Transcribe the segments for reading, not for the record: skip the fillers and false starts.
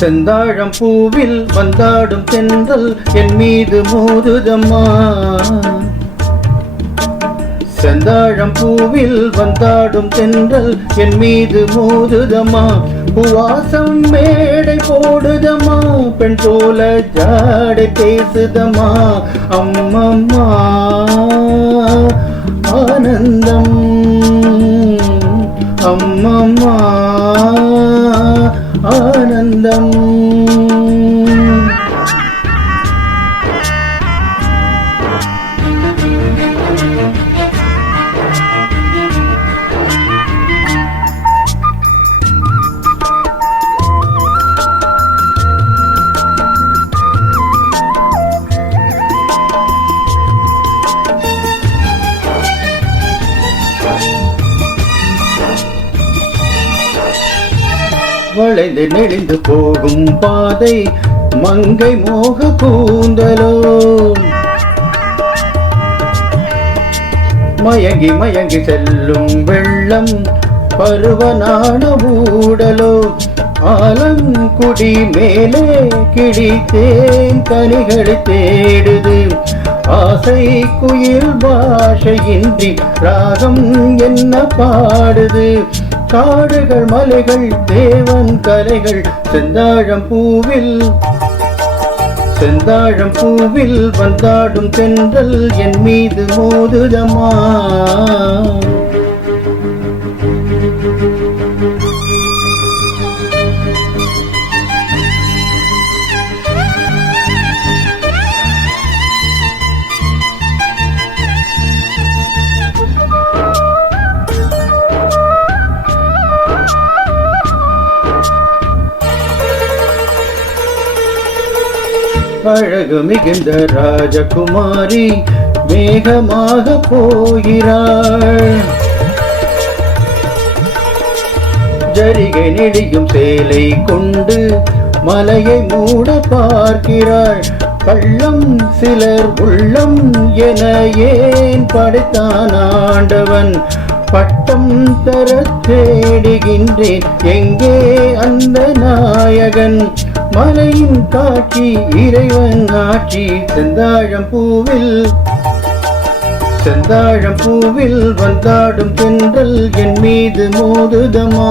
செந்தாழம் பூவில் வந்தாடும் தென்றல் என் மீது மோதுதம்மா. செந்தாழம் பூவில் வந்தாடும் தென்றல் என் மீது மோதுதம்மா. பூவாசம் மேடை போடுதம்மா, பெண் போல ஜாடை பேசுதம்மா. அம்மம்மா ஆனந்தம், அம்மம்மா ஆனந்தம். வளைந்து நெளிந்து போகும் பாதை மங்கை மோக கூந்தலோ. மயங்கி மயங்கி செல்லும் வெள்ளம் பருவனான ஊடலோ. ஆலங்குடி மேலே கிழித்தேன் கனிகளை தேடுது. ஆசை குயில் பாஷையின்றி ராகம் என்ன பாடுது. காடுகள் மலைகள் தேவன் கலைகள் செந்தாழம் பூவில், செந்தாழம் பூவில் வந்தாடும் தென்றல் என் மீது மோதுதம்மா. அழகு மிகுந்த ராஜகுமாரி மேகமாக போகிறாள். ஜரிகை நெடியும் சேலை கொண்டு மலையை மூட பார்க்கிறாள். கள்ளம் சிலர் உள்ளம் என ஏன் படைத்தான் ஆண்டவன். பட்டம் தர தேடுகின்றேன் எங்கே அந்த நாயகன். மலையின் காட்சி இறைவன் ஆட்சி. செந்தாழம் பூவில், செந்தாழம் பூவில் வந்தாடும் தென்றல் என் மீது மோதுதம்மா.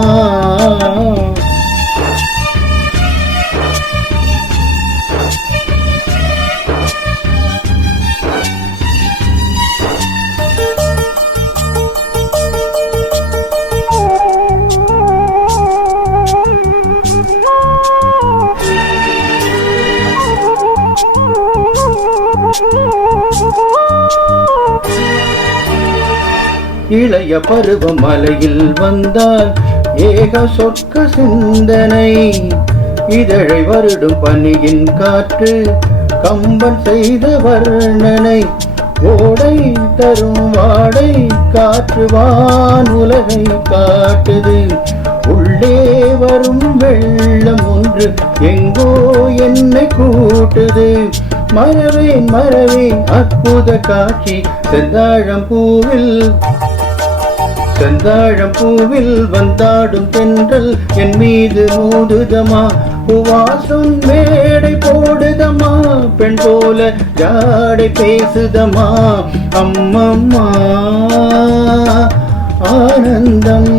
இளைய பருவம் மலையில் வந்தால் ஏக சொர்க்க சிந்தனை. இதழை வருடும் பனியின் காற்று கம்பன் செய்த வர்ணனை. ஓடை தரும் வாடை காற்று வான் உலகை காட்டுது. உள்ளே வரும் வெள்ளம் ஒன்று எங்கோ என்னை கூட்டுது. மறவேன் மறவேன் அற்புத காட்சி செந்தாழம் பூவில், செந்தாழம் பூவில் வந்தாடும் தென்றல் என் மீது மோதுதம்மா. பூவாசம் மேடை போடுதம்மா, பெண் போல ஜாடை பேசுதம்மா. அம்மம்மா ஆனந்தம்.